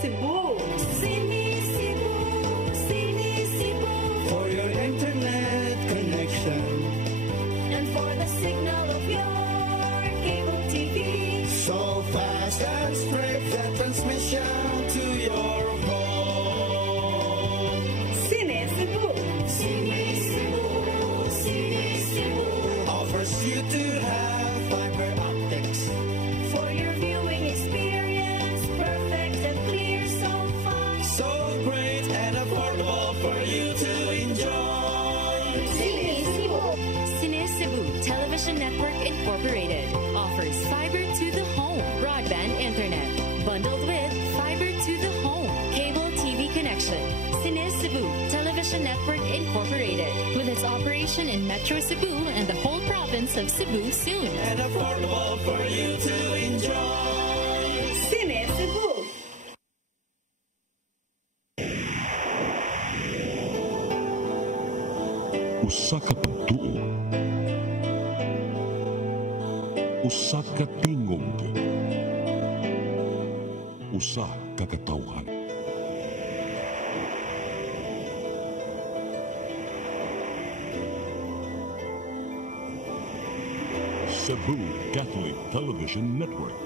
Cebu. Cine Cebu, Cine Cebu. For your internet connection And for the signal of your cable TV. so fast and straight that transmission to your home. Cine Cebu. Cine Cebu, Cine Cebu. Offers you to have fiber optics. For your viewing experience, perfect and clear so far. So great and affordable for you to enjoy. Cine Cebu. Cine Cebu Television Network Incorporated offers fiber to the home broadband internet bundled with fiber to the home cable TV connection. Cine Cebu Television Network Incorporated with its operation in Metro Cebu and the whole province of Cebu soon. And affordable for you to enjoy. Cine Cebu. Usa ka pagtuo, usa ka tingog, usa ka katawhan. Cebu Catholic Television Network.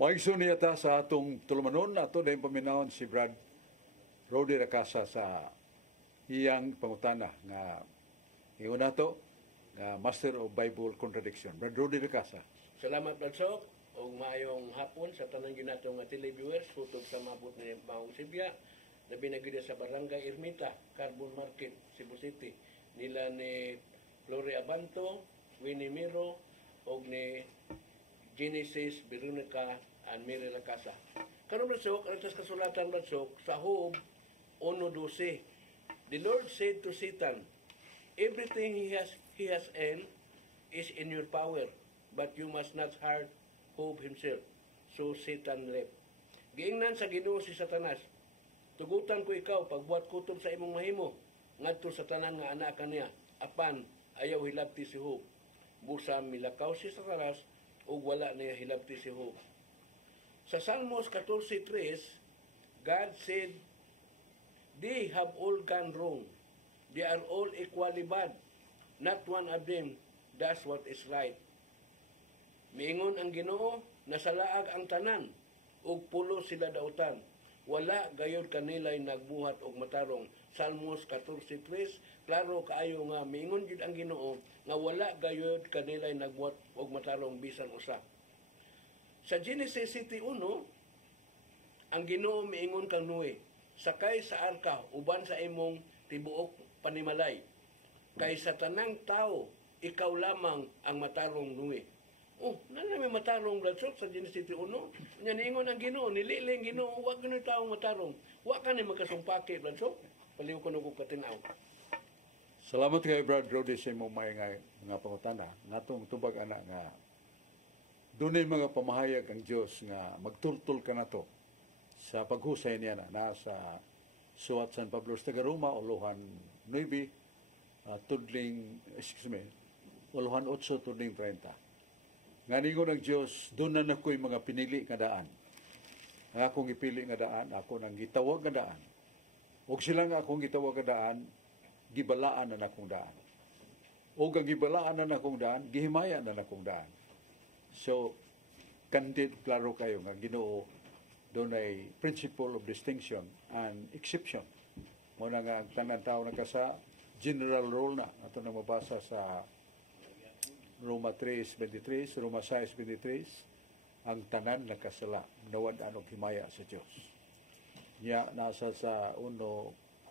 Maigso niya ta sa atong tulumanon, ato na yung paminahon si Brad Rody Racasa sa iyang pangutana nga ingon nato nga Master of Bible Contradiction. Brad Rody Racasa. Salamat Bradsok o maayong hapon sa tanang ginato nga televiewers hutog sa mabot ni Maong Sibya na binagida sa Barangay Ermita, Carbon Market, Cebu City. Nila ni Gloria Abanto, Winnie Miro o ni Genesis Veronica and Mary Racasa. Karon Bradsok, ang kasulatan Bradsok sa Job 1:12. The Lord said to Satan, everything he has earned is in your power, but you must not hurt Job himself. So Satan left. Giingnan sa Ginoo si Satanas, tugutan ko ikaw pagbuhat kutob sa imong mahimo ngadto sa tanan nga anak kaniya, apan ayaw hilabti si Job. Busa milakaw si Satanas ug wala niya hilabti si Job. Sa Salmos 14:3, God said, they have all gone wrong. They are all equally bad. Not one of them does what is right. Miingon ang Ginoo, nasalaag ang tanan, ug pulo sila dautan. Wala gayod kanila'y nagbuhat og matarong. Salmos 14:3, klaro kaayo nga miingon jud ang Ginoo nga wala gayod kanila'y nagbuhat og matarong bisan usa. Sa Genesis 1:1, ang Ginoo miingon kang Noe, sakay sa arka uban sa imong tibuok panimalay. Kay sa tanang tao, ikaw lamang ang matarong Noe. Oh, nana may matarong Bradsok sa Genesis 1. Nya niingon ang Ginoo, nililing Ginoo, wa gano'y taong matarong. Wa ka ni magkasumpaki Bradsok. Paliw ko nung katinaw. Salamat kay Brad Rody sa imong mga pangutana. Ngatong tubag ana nga dunay mga pamahayag ang Dios nga magtultol ka nato sa paghusay niya na sa suwat San Pablo sa Tagaruma, Uluhan 9, Uluhan 8, tudling 30. Nga ningon ng Diyos, doon na ako'y mga pinili nga daan. Nga akong ipili nga daan, ako nang gitawag nga daan. O sila nga akong gitawag nga daan, gibalaan na akong daan. O ang gibalaan na akong daan, gihimaya na akong daan. So, candid, klaro kayo nga Ginoo doon ay principle of distinction and exception. Muna nga ang tanan tao nagkasa general rule na. Ito na mabasa sa Roma 3:23, Roma 6:23, ang tanan nagkasala, nawad-an og himaya sa Dios. Nya nasa sa 1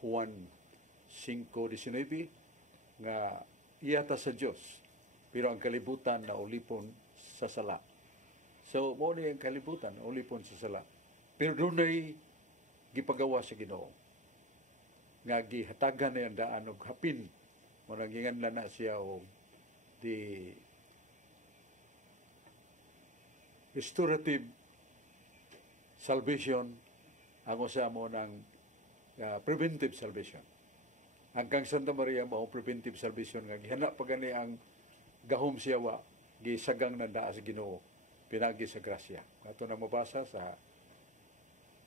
Juan 5:19 nga iyata sa Dios, pero ang kalibutan na ulipon sa sala. So, mo ni ang kalibutan, ulipon sa sala. Pero doon ay gipagawa sa Ginoo. Nga gihatagan na yung daan og hapin. Managingan na siya o the restorative salvation ang usa mo ng preventive salvation. Hanggang Santa Maria mao preventive salvation nga gihana pa gani ang gahom siya wa gisagang na daa sa Ginoo pinagi sa grasya. Ato na mabasa sa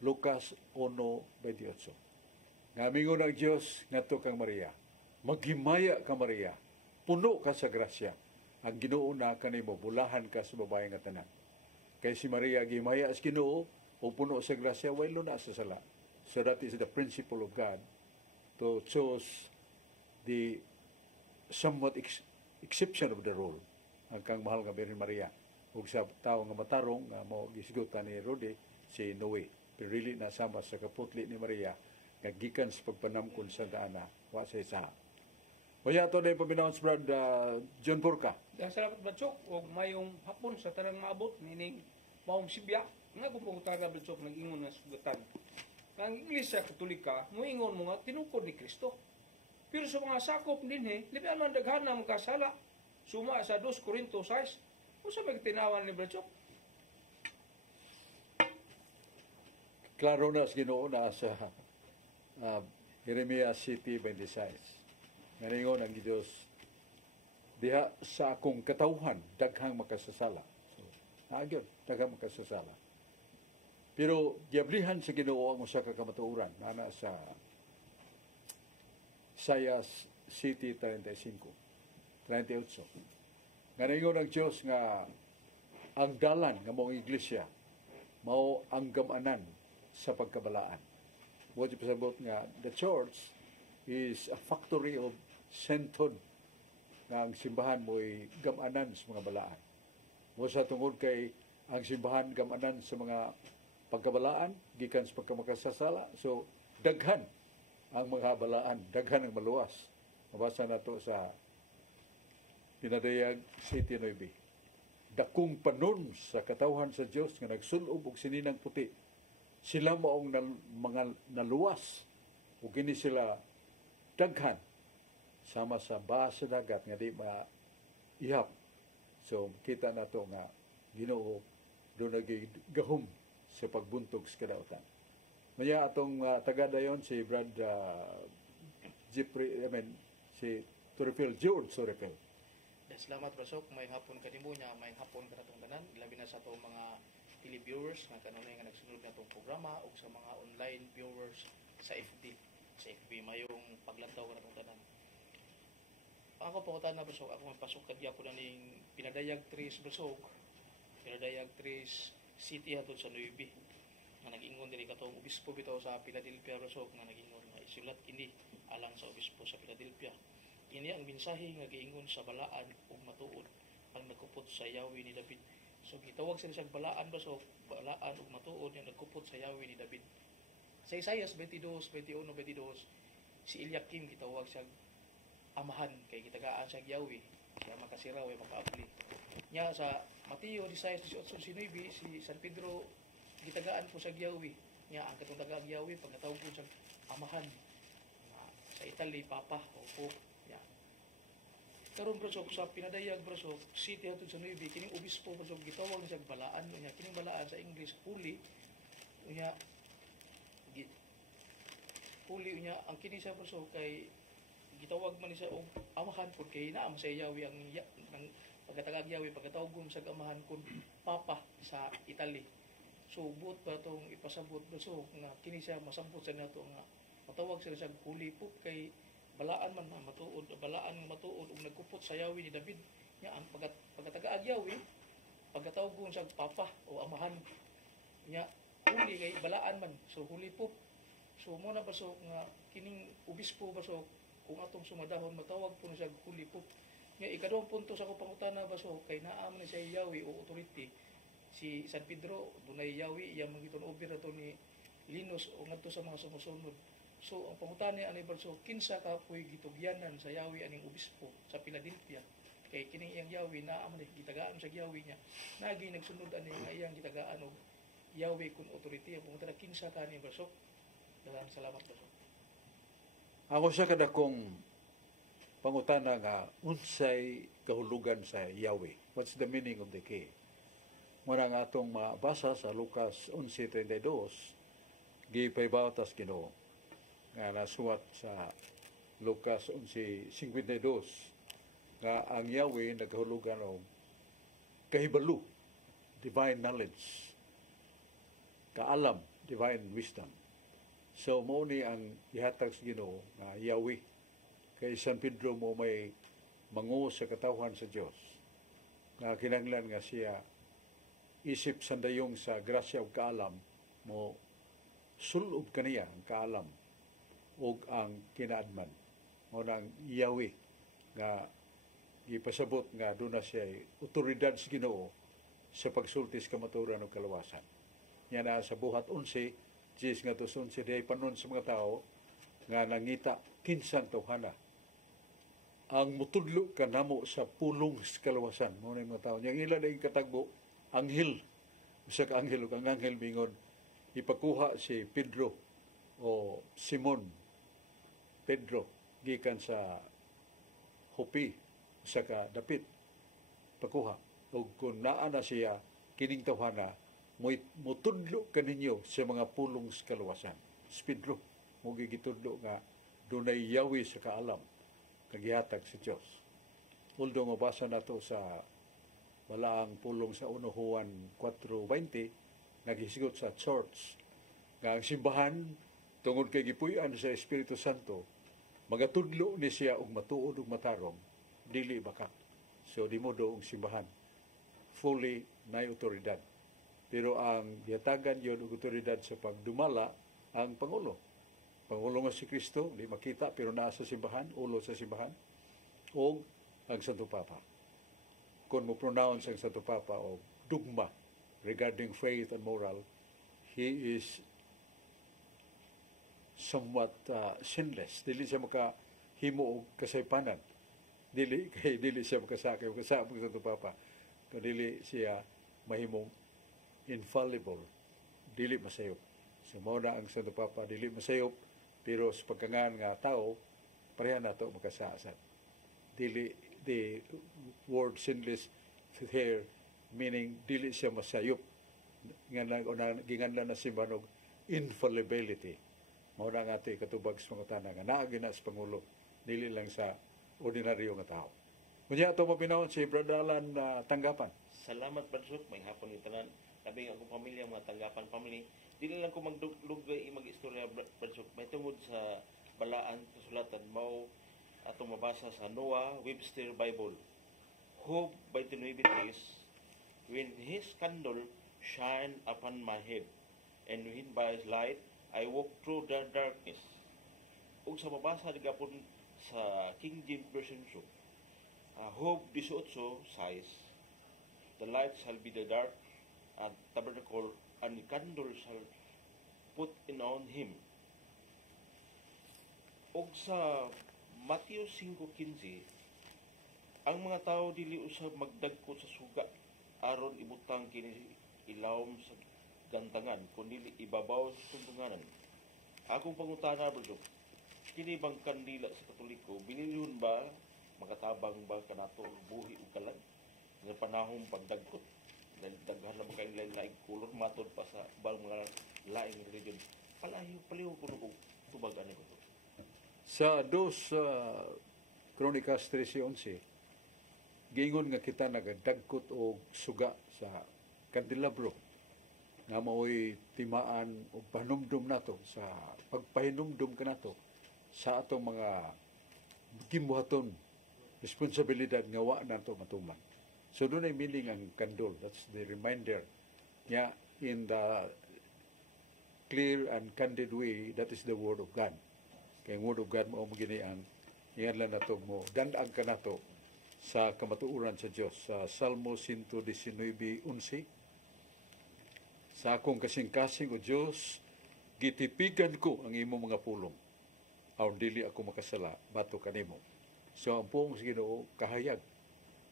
Lucas 1:28. Nga mingon ang Dios ngadto kang Maria, maghimaya ka Maria, puno ka sa grasya. Ang Ginoo na kanimo bulahan ka sa babae nga tanan. Kay si Maria gihimaya sa Ginoo o puno sa grasya way luna sa sala. So that is the principle of God to choose the somewhat exception of the rule ang kang mahal nga Birhen Maria. Ug sa tawo nga matarong nga mo gisgutan ni Rode si Noe. Pero really nasama sa kaputli ni Maria nga gikan sa pagpanamkon sa daana wa sa isa. Waya to na paminaw sa Brad John Porca. Salamat Batsok og mayong hapon sa tanang maabot nining maong Sibya nga gupong taga Batsok nag-ingon nga sugatan. Ang Iglesia Katolika moingon mo nga tinungkod ni Kristo. Pero sa mga sakop dinhi labi ang daghan na mga kasala. Suma sa 2 Corinto 6 unsa may tinawan ni Batsok? Klaro na sa Ginoo na sa Jeremias 7:26. Nganingon ang Diyos, diha sa akong katawhan, daghang makasasala. So, nagyon, daghang makasasala. Pero, giablihan sa Ginoo ang usa ka kamatuoran, na sa Isaias 7:35, 38. Nganingon ang Diyos nga, ang dalan nga mong iglesia, mao ang gamanan sa pagkabalaan. What you pasabot nga, the church is a factory of sainthood nga ang simbahan mo'y gamanan sa mga balaan. Mo sa tungod kay ang simbahan gamanan sa mga pagkabalaan, gikan sa pagkamakasasala. So, daghan ang mga balaan, daghan ang maluwas. Mabasa na to sa Pinadayag 7:9. Dakong panon sa katawhan sa Dios nga nagsulob og sininang puti. Sila maong mga naluwas ug kini sila daghan sama sa basa dagat nga di maihap. So kita nato nga Ginoo do nagigahom sa pagbuntog sa kadautan. Maya atong taga-dayon si Brad si Torrefil, George Torrefil. Salamat Brasok, may hapon kanimo niya, may hapon ka natong tanan, labi na sa atong mga televiewers nga kanunay nga nagsunod na itong programa o sa mga online viewers sa FB. Sa FB mayong paglantaw ka natong tanan. Ako po na Brasok, ako mapasok kadi ako na ning Pinadayag 3 Brasok, Pinadayag 3 City hatod sa Nuibi. Nga nag-ingon diri katong obispo bitaw sa Philadelphia Brasok nga nag-ingon nga isulat kini alang sa obispo sa Philadelphia. Ini ang mensahe nga giingon sa balaan ug matuod ang nagkupot sa yawi ni David. So gitawag sila sa balaan ba so balaan ug matuod nga nagkupot sa yawi ni David. Sa Isaias 22:21-22 si Eliakim gitawag siya amahan kay gitagaan sa yawi siya makasira way makaapli. Nya sa Mateo 16:18-19 si San Pedro gitagaan po sa yawi. Nya ang katong taga yawi pagkatawag po sa amahan. Sa Italy papa o pope. Karon Brasok sa Pinadayag Brasok City hatod sa Nuibi kining obispo Brasok gitawag sa balaan niya kining balaan sa English holy niya holy niya ang kini sa Brasok kay gitawag man siya og amahan pud kay naa sa yawi ang pagkatagag yawi pagkatawag sa amahan kun papa sa Italy. So buot ba tong ipasabot Brasok nga kini siya masabot sa nato nga matawag sila sa holy pope kay balaan man matuod ug nagkupot sa yawi ni David nya ang pagkatagaag yawi pagkatawag tawgon sa papa o amahan nya huli kay balaan man so huli po so mo na basok nga kining obispo basok kung atong sumadahon matawag po na siya huli po nga ikaduhang punto sa akong pangutana basok kay naa man siya yawi o authority si San Pedro dunay yawi iya magiton over ato ni Linus o ngadto sa mga sumusunod so ang pangutana ni anay basok kinsa ka puy gitugyanan sa yawi aning obispo sa Philadelphia kay kining iyang yawi naa man gitagaan sa yawi niya nagi nagsunod ani nga iyang gitagaan og yawi kun authority ang pangutana kinsa ka ni basok daghang salamat basok. Ako sa kadakong pangutana nga unsay kahulugan sa Yahweh. What's the meaning of the key? Muna nga atong mabasa sa Lucas 11:32, gipaybatas Ginoo nga nasuwat sa Lucas 11:52 nga ang Yahweh nagahulugan og kahibalo, divine knowledge, kaalam, divine wisdom. So, mo ni ang ihatag sa Ginoo nga Yahweh. Kay San Pedro mo may mangu sa katawhan sa Dios. Nga kinahanglan nga siya isip sandayong sa grasya ug kaalam mo sulob kaniya ang kaalam ug ang kinaadman. Mo nang Yahweh nga gipasabot nga doon na siya otoridad sa Ginoo sa pagsulti sa kamaturan ug kalawasan. Yan na sa buhat 11 Diyos nga to son si day panon sa mga tao nga nangita kinsang tawhana ang mutudlo kanamo sa pulong sa kalawasan mo na mga tao yang ila na katagbo anghel usa ka anghel ug ang anghel mingon ipakuha si Pedro o Simon Pedro gikan sa Hopi usa ka dapit pakuha ug kun naa na siya kining tawhana mutudlo kaninyo sa mga pulong sa kalawasan. Si Pedro, mo gigitudlo nga dunay Yahweh sa kaalam, kagihatag sa Dios. Although mabasa nato sa walaang pulong sa 1 Juan 4:20, naghisgot sa church, nga ang simbahan, tungod kay gipuy-an sa Espiritu Santo, magatudlo ni siya og matuod ug matarong, dili baka. So, di mo do ang simbahan. Fully na otoridad. Pero ang yatagan yon og otoridad sa pagdumala ang Pangulo. Pangulo nga si Kristo, di makita pero naa sa simbahan, ulo sa simbahan, o ang Santo Papa. Kung mo pronounce ang Santo Papa o dogma regarding faith and moral, he is somewhat sinless. Dili siya makahimo og kasaypanan. Dili siya makasakay o kasama ng Santo Papa. Dili siya mahimong infallible, dili masayop. So, mao na ang Santo Papa, dili masayop, pero sa pagkangan nga tao, pareha na ito makasaasan. Dili, the word sinless here, meaning dili siya masayop. Ginganlan na simbahan og infallibility. Mao na nga ito katubag sa mga tanang, nga naagin na sa Pangulo, dili lang sa ordinaryo nga tao. Kunya ito mapinahon si Brother Alan tanggapan. Salamat Badsok, may hapon yung tanan. Sabi nga akong pamilya, mga tanggapan family. Dili lang ko magdugay mag-istorya Badsok. May tungod sa balaan, kasulatan, mao atong mabasa sa Noah Webster Bible. Job 29:3, when his candle shine upon my head, and when by his light I walk through the darkness. Ug sa mabasa gapon sa King James Version Job 18:6, the light shall be the dark, and tabernacle and candle shall put in on him. Og sa Matthew 5:15, ang mga tao dili usab magdagko sa suga aron ibutang kini ilawom sa gantangan kundi ibabaw sa tungtunganan. Akong pangutana bro, kini bang kandila sa Katoliko binilhon ba makatabang ba kanato buhi ug kalan nga panahong pagdagkot dahil daghan na kay lain-laing kulor matod pa sa bang mga laing religion. Paliho ko no tubag ani ko. Sa 2 Kronikas 13:11, giingon nga kita nagadagkot og suga sa kandelabro nga mao'y timaan o panumdum nato sa pagpahinumdum kanato sa atong mga gibuhaton responsibilidad nga wa nato matuman. So doon ay meaning ang kandol. That's the reminder niya in the clear and candid way, that is the Word of God. Kaya ang Word of God mo maginian, yan lang na to mo, dandaan ka na to sa kamatuuran sa Diyos. Sa Salmo 119:11, sa akong kasing-kasing o Diyos, gitipigan ko ang imong mga pulong. Aron dili ako makasala, bato kanimo. So ang pong sa Ginoo kahayag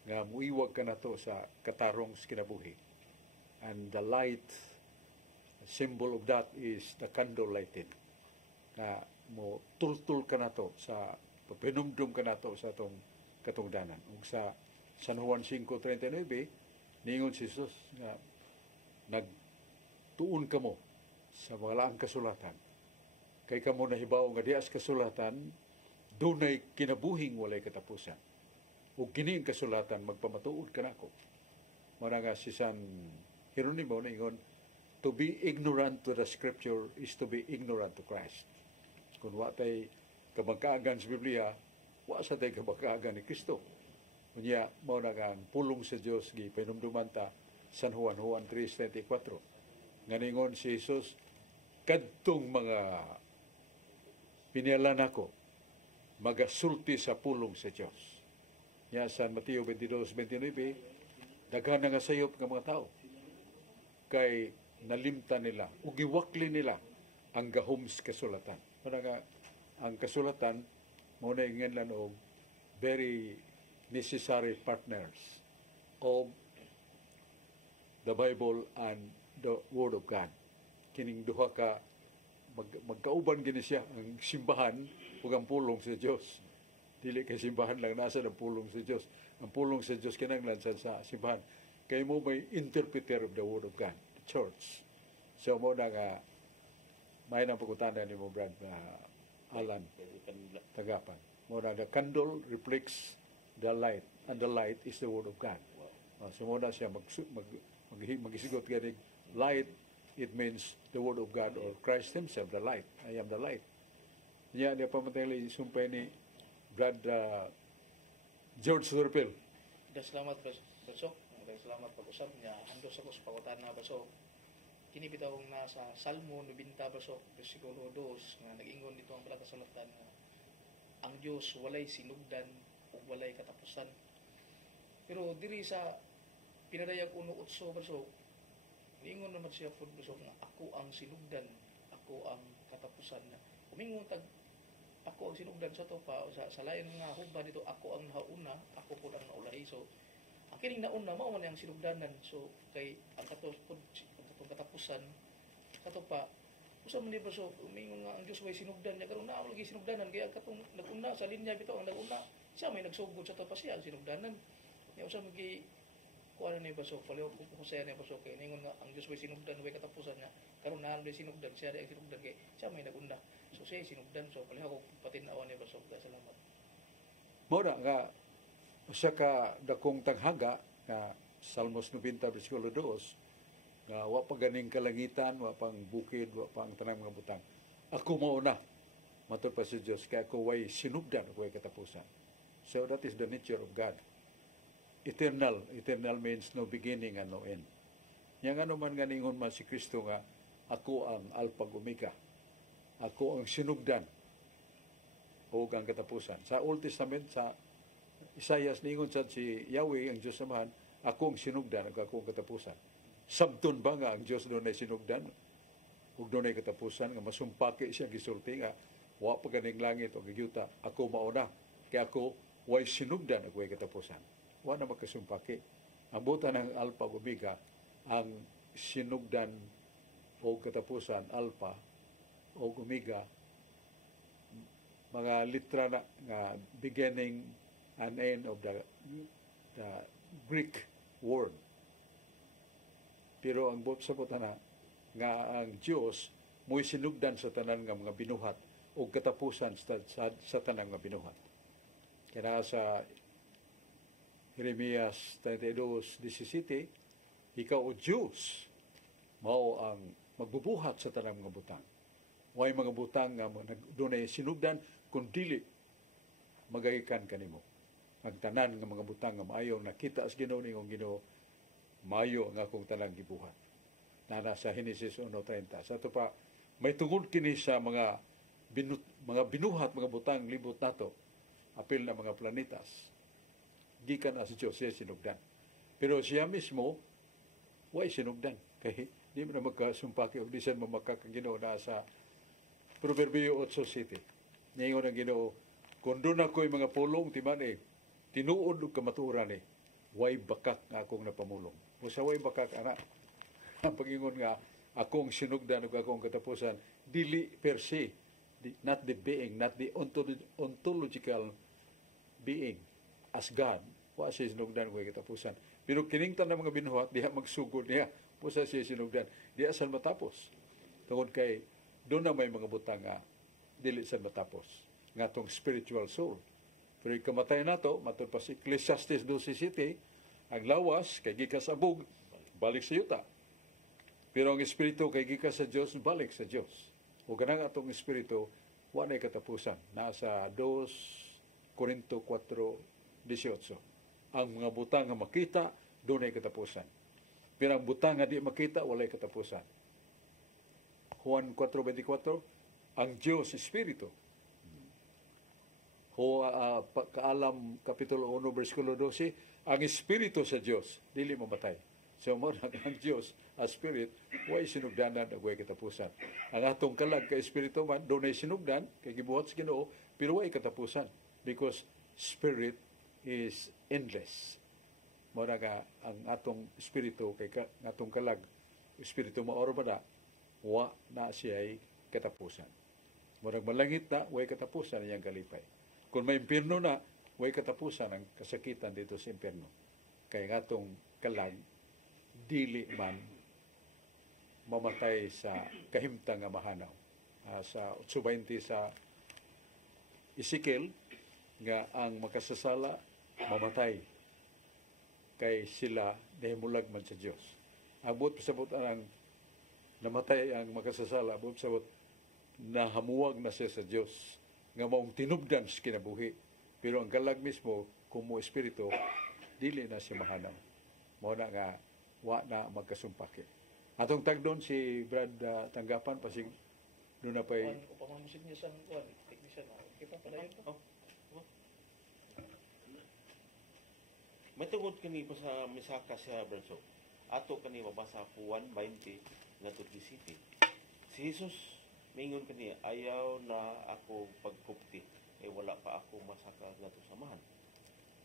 nga muiwag ka na to sa katarong sa kinabuhi. And the light, symbol of that is the candle lighted. Na mo tultul ka na to sa pinumdum ka na to sa atong katungdanan. Ug sa San Juan 5:39, ningon si Jesus nga nagtuon ka mo sa mga laang kasulatan. Kay kamo nahibaw nga dias kasulatan, dunay kinabuhing walay katapusan. Ug kini ang kasulatan magpamatuod kanako. Mara nga si San Hieronimo ningon, to be ignorant to the Scripture is to be ignorant to Christ. Kung wa tay kabangkaagan sa Biblia, wa sa tay kabangkaagan ni Kristo. Unya mao na nga ang pulong sa Dios gi pinumduman ta San Juan 3:34. Nganingon si Jesus, kadtong mga pinialan ako, magasulti sa pulong sa Diyos. Nya San Mateo 22:29, daghan na nga sayop ng mga tao. Kay nalimtan nila, o giwakli nila ang gahom sa kasulatan. Para nga, ang kasulatan, muna ingin lang o very necessary partners of the Bible and the Word of God. Kining duha ka magkauban gini siya ang simbahan ug ang pulong sa Dios. Dili kay simbahan lang nasa ang pulong sa Dios. Ang pulong sa Dios kinahanglan sa simbahan. Kay mo may interpreter of the Word of God, the church. So mo na nga may nang pagkutanan ni mo Brad Alan Tagapan. Mo na the candle reflects the light and the light is the Word of God. So mo na siya magisigot ganing light, it means the Word of God or Christ Himself, the light. I am the light. Niya, niya pamatay sumpay ni Brad George Surpil. Salamat, Basok. Salamat pag-usap niya. Hando sa kuspakutan na, Basok. Kini bitaw na sa Salmo 90, Basok, versikulo 2, nga nag-ingon dito ang pala kasulatan nga ang Diyos walay sinugdan o walay katapusan. Pero diri sa pinadayag 1:8, Basok, niingon naman siya po, Basok, nga ako ang sinugdan, ako ang katapusan. Umingon tag ako ang sinugdan sa to pa sa lain nga hugba dito, ako ang nauna, ako po ang naulahi. So ang kining nauna mao man ang sinugdanan. So kay ang katong katapusan sa to pa usa man di ba, so umingon nga ang Dios way sinugdan niya karon naa lagi sinugdanan kaya katong naguna sa linya bitaw ang naguna siya may nagsugod sa to pa siya ang sinugdanan. Nya usa magi kuan ni ba, so paliw ko sa ni ba, so kay ningon nga ang Dios way sinugdan way katapusan niya karon naa lagi sinugdan siya ang sinugdan kay siya may nagunda. So siya sinugdan, so paliw ko patinawan ni ba, so salamat. Mora nga usa ka dakong taghaga nga Salmos 90 versikulo 2 nga wa pa ganing kalangitan, wa pang bukid, wa pang tanang mga butang. Ako mauna matud pa si Dios kay ako way sinugdan, ako way katapusan. So that is the nature of God. Eternal. Eternal means no beginning and no end. Yang ano man ganingon man si Kristo nga ako ang Alpha ug Omega. Ako ang sinugdan o ang katapusan. Sa Old Testament, sa Isaias, ningon sa si Yahweh, ang Diyos samahan, ako ang sinugdan, ako ang katapusan. Sabton ba nga ang Diyos doon ay sinugdan? Ug doon ay katapusan, nga masumpaki siya, gisulti nga, wa pa ganing langit o gigyuta, ako mauna, kaya ako, way sinugdan, ako ay katapusan. Wa na magkasumpaki. Ang buta ng Alpha ug Omega, ang sinugdan o katapusan, Alpha o Omega, mga litra na nga beginning and end of the Greek word. Pero ang sa putana nga ang Dios mo'y sinugdan sa tanan nga mga binuhat o katapusan sa tanan nga binuhat. Kaya sa Jeremias 32:17, ikaw o Diyos mao ang magbubuhat sa tanang mga butang. Way mga butang nga doon ay sinugdan kung dili magagikan kanimo. ang tanan nga mga butang nga maayo nakita sa Ginoo ning Ginoo maayo nga akong tanang gibuhat. Na sa Genesis 1:30. Sa ito pa may tungod kini sa mga binuhat mga butang libot nato apil na mga planetas. Gikan na sa Diyos siya sinugdan. Pero siya mismo way sinugdan kay di mo na magkasumpaki o di siya mamakakagino na sa Proverbio 8:7. Ngayon ang Ginoo, kung doon ako'y mga pulong, timan tinuod og kamaturan way bakak nga akong napamulong. O sa way bakak, ana, ang pagingon nga, akong sinugdan ug akong katapusan, dili per se, not the being, not the ontological being as God, wa siya sinugdan ug katapusan. Pero kiningtan ng mga binuhat, diha magsugod niya, po sa siya sinugdan, diha saan matapos. Tungod kay, doon na may mga butang nga, dili saan matapos. Nga tong spiritual soul. Pero ikamatay na to, matod pa si Ecclesiastes 12:7, ang lawas, kay gikas sa bug, balik sa yuta. Pero ang espiritu, kay gikas sa Diyos, balik sa Diyos. O ganang atong espiritu, wala katapusan. Nasa 2 Corinto 4:18. Ang mga butang nga makita, doon ay katapusan. Pero ang butang nga di makita, wala katapusan. Juan 4:24, ang Diyos espiritu. Kaalam Kapitulo 1, versikulo 12, ang espiritu sa Diyos, dili mamatay. So, ang Diyos, a spirit, way sinugdanan at way katapusan. Ang atong kalag ka espiritu man, doon ay sinugdan, kay gibuhat sa Ginoo, pero way katapusan. Because spirit is endless. Muna nga, ang atong espiritu, kay atong kalag, espiritu maoro ba na, wa na siya ay katapusan. Murag malangit na, way katapusan niyang kalipay. Kung may impyerno na, way katapusan ang kasakitan dito sa impyerno. Kaya nga itong kalag, dili man mamatay sa kahimtang nga mahanaw. Sa 8:20 sa Ezekiel, nga ang makasasala, mamatay. Kay sila nahimulag man sa Diyos. Abot pasabot ang namatay ang makasasala, abot pasabot nahamuwag na siya sa Diyos nga maong tinubdan sa kinabuhi. Pero ang kalag mismo, kumo espiritu, dili na siya mahanaw. Mao na nga, wa na magkasumpaki. Atong tagdon si Brad Tanggapan, pasig doon na pa'y... Upamamusin niya sa technician. Kita pala yun. May tungod kani pa sa misaka sa Branso. Ato kani mabasa Juan 20 ngadto 17. Si Jesus mingon kani, ayaw na ako pagkupti, wala pa ako masaka ngadto samahan.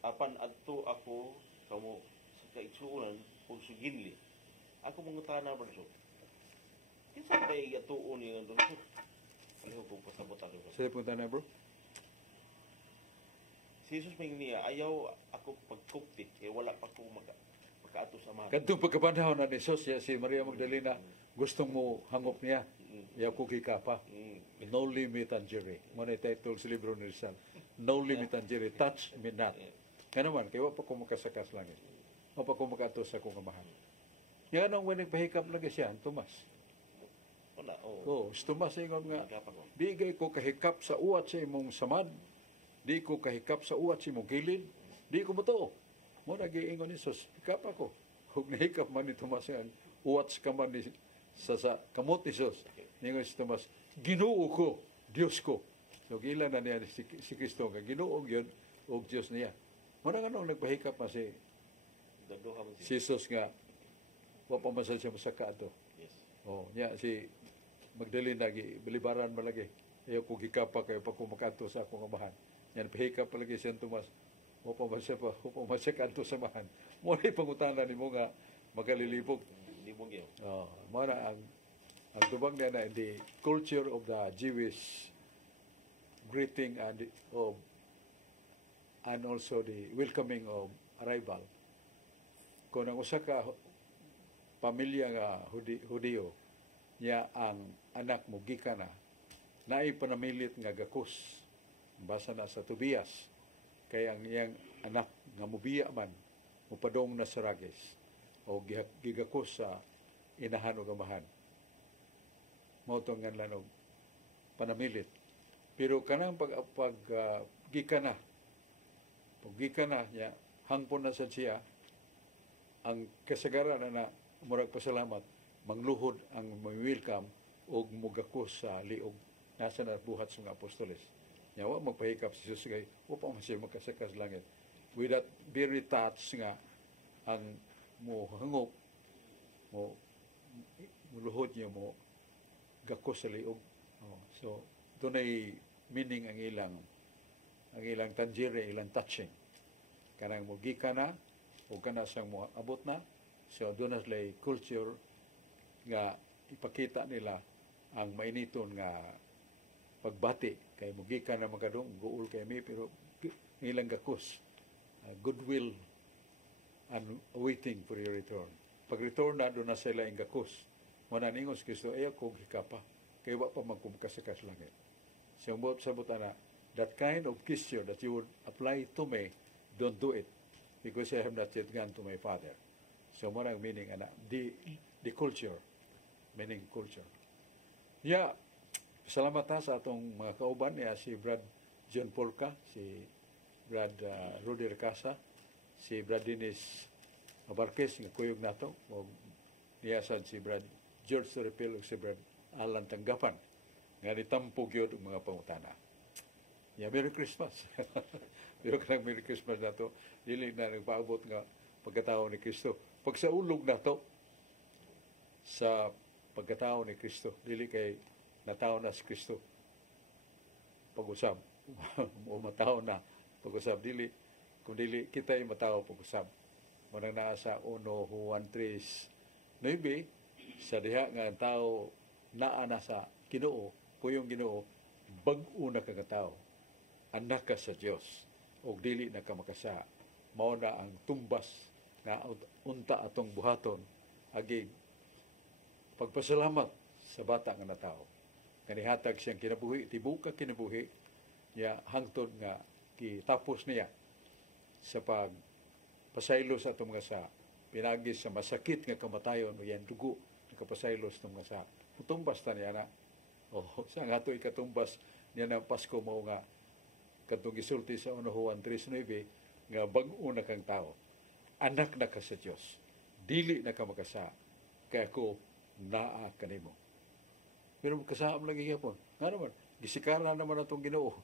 Apan adto ako kamo sa kaigsuonan ug suginli. Ako mangutana Branso. Kinsa bay atuon ni ngadto? Ano ko pasabot ako? Sa punta na bro? Si Jesus may niya, ayaw ako pagkupti, wala pa ko makaato sa mga. Kantong pagkapanahon na ni Jesus, si Maria Magdalena, gustong mo hangop niya, yaw kuki ka pa. No limit and jury. Muna title sa libro ni Rizal. No limit and jury. Touch me not. Kaya naman, kaya pa ko makasakas langit. O pa ko makaato sa akong amahan. Yan ang winning pahikap lagi siya, Tomas. Wala, si Tomas ingon nga, di gay ko kahikap sa uwat sa imong samad, di ko kahikap sa uwat si mong kilid, di ko matoo. Mo nag-iingon ni Jesus, hikap ako. Huwag nahikap man ni Tomas yan, uwat sa kaman ni sa kamot ni Jesus. Ingon si Tomas, Ginoo ko, Diyos ko. So gila na niya si Kristo nga, Ginoo yun, o Diyos niya. Mo na nga nagpahikap na si Jesus nga, wapamasal siya masaka ito. Niya si Magdalena, bilibaran malagi. Ayaw ko gikapa kayo pa kung makato sa akong amahan. Yan, pahikap palagi siya Tomas. Upamasya kanto samahan. Muna pangutana ni mo nga magalilibog. Libog yun. Mara ang tubag na in the culture of the Jewish greeting and also the welcoming of arrival. Kung ang usa ka pamilya nga Hudiyo, niya ang anak mo gikan na, naay panamilit nga gakus. Basa na sa Tobias, kaya ang iyang anak nga mubiya man, mupadong na sa ragis, o gigakos sa inahan o gamahan. Mautong nga lang panamilit. Pero kanang gikan na, Paggikan na niya, hangpon na sa siya, ang kasagaran na murag pasalamat, mangluhod ang welcome o mugakos sa liog. Nasa na buhat sa mga apostoles. Yawa, magpahikap si Jesus kay, upang siya magkasakas langit. With that very touch nga, ang mo hangop, mo luhod niya mo gakos sa liog. So, doon ay meaning ang ilang tanjire, ilang touching. Kanang mo gika na, o kana siyang mo abot na. So, doon na sila culture nga ipakita nila ang mainiton nga pagbati. Kay mo gika na magkadong, guul kay mi, pero ilang gakos. Goodwill and waiting for your return. Pag-return na, doon na sila yung gakos. Mananingos Kristo, ayaw kong hikapa. Kaya wa pa magkumkasakas langit. So, sabot na, that kind of gesture that you would apply to me, don't do it. Because I have not yet gone to my Father. So, marang meaning, the culture. Meaning culture. Yeah, salamat na sa atong mga kauban niya, si Brad John Polka, si Brad Rudy Recasa, si Brad Dennis Abarquez, nga kuyog nato, o niyasan si Brad George Torrepil, o si Brad Alan Tanggapan, nga nitampog yun ang mga pangutana. Yeah, Merry Christmas. Pero kanang Merry Christmas na to, dili na nagpaabot nga pagkatao ni Kristo. Pag sa ulog na to, sa pagkatao ni Kristo, dili kay natao na si Kristo. Pag-usab. O matao na pag-usab. Dili, kung dili, kita yung matao pag-usab. Manang naa sa 1 Juan 3:9, sa diha nga ang tao naa na sa Ginoo, puyong Ginoo, bag-o na kang tao, anak ka sa Dios, o dili na ka makasa. Mao na ang tumbas na unta atong buhaton, agi pagpasalamat sa bata nga na tao. Kanihatag siyang kinabuhi, tibuka kinabuhi, niya hangtod nga kitapos niya sa pagpasaylo sa itong mga sa pinagis sa masakit nga kamatayon o yan dugo na kapasaylos ng mga sa tumbas ta niya na sa nga ito ikatumbas niya ng Pasko mo nga katong gisulti sa 1 Juan 3:9 nga bag-o na kang tao, anak na ka sa Diyos, dili na ka makasa, kaya ko naa kanimo. Pero kasaam lagi yapon. Nga naman, gisikara naman atong Ginoo.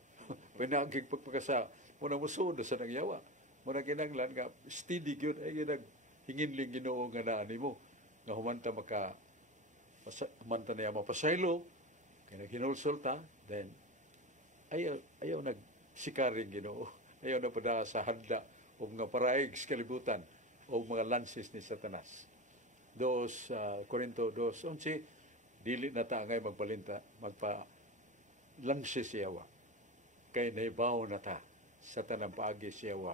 Pinagig pagpakasa, muna musudo sa nangyawa. Muna kinanglan nga, steady yun, ay ginag hinginling Ginoo nga naani mo. Nga humanta humanta niya mapasaylo, kaya naghinulsulta, then, ayaw nagsikaring Ginoo. Ayaw na pada sa hadla, o mga paraig sa kalibutan, o mga lances ni Satanas. 2 Corinto 2:11, dili na ta ngay magpa-lances siyawa. Kay naibaw na ta sa tanang paagi siyawa,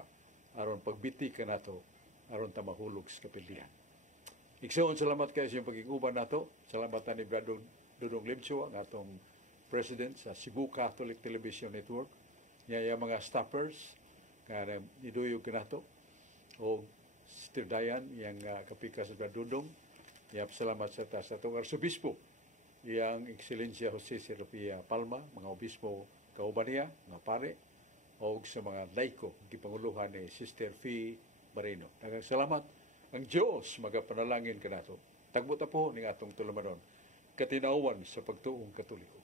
aron pagbiti ka nato, aron ta mahulog sa kapilian. Igsoon, salamat kayo sa iyong pag-iguban nato. Salamat na ni Brad Dudong Limchua, ang atong president sa Cebu Catholic Television Network. Niya mga staffers, nga niduyog ka nato. O Sister Dayan, yang kapika sa Brad Dudong. Niya salamat sa ta sa itong arsobispo. Yang Excellencia Jose Serapia Palma, mga obispo kauban niya, mga pare, o sa mga laiko, gipanguluhan ni Sister Fee Marino. Salamat. Ang Diyos magapanalangin ka nato. Tagbuta po ng atong tulumanon, katinawan sa pagtuong Katoliko.